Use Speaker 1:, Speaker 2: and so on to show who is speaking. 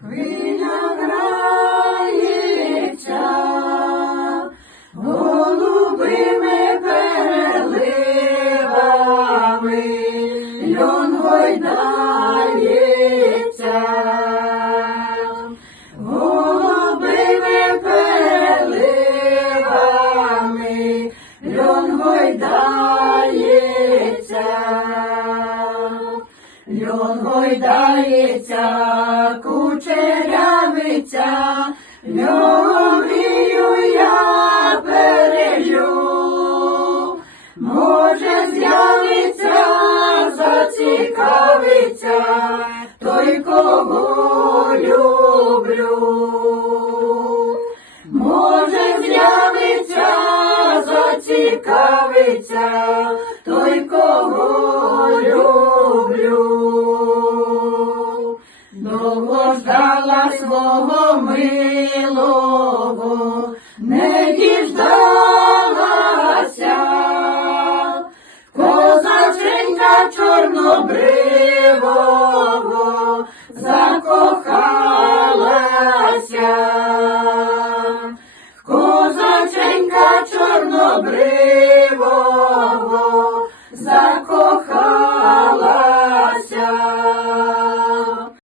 Speaker 1: хвиля грається, голубими переливами, льон гойдається, голубими переливами, льон гойдається. Льон гойдається, кучерявиця, льовію я перелю. Може з'явиться, зацікавиться, той, кого люблю. Може з'явиться, зацікавиться, той, кого люблю. Довго ждала свого милого, не діждалася, козаченька чорнобривого закохалася. Козаченька чорнобривого закохалася.